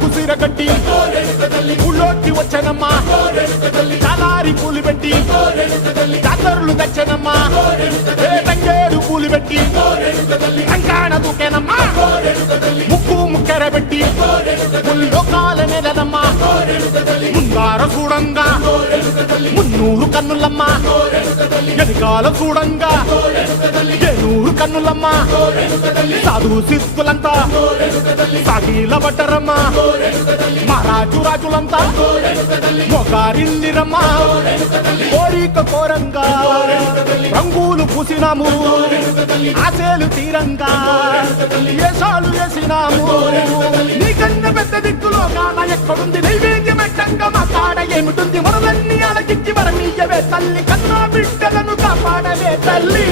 కుసిర కట్టి ఊళ్ళోకి వచ్చనమ్మా చాలారి పూలు పెట్టి జాతరులు తెచ్చనమ్మా తంగేడు పూలు పెట్టి కంకాణ దూకేనమ్మా ముక్కు ముక్కెర పెట్టి ముల్లోకాల నెలనమ్మా ముందార చూడంగా మున్నూరు కన్నులమ్మా వెనకాల చూడంగా ఏనూరు కన్నులమ్మా సాధువు సిద్ధులంతా సాగిల బట్టరమ్మా మహారాజు రాజులంతా మొగారిల్లిరమ్మా కోరిక కోరంగా రంగులు పూసినాము ఆశలు తీరంగా ఏసాలు వేసినాము నీకన్నా పెద్ద దిక్కులో కాన ఎక్కడుంది నైవేద్యం ఎట్టంగా మా కాడ ఏమిటుంది మనలన్నీ అలకిచ్చి వరమీయవే తల్లి కన్నా బిడ్డలను కాపాడవే తల్లి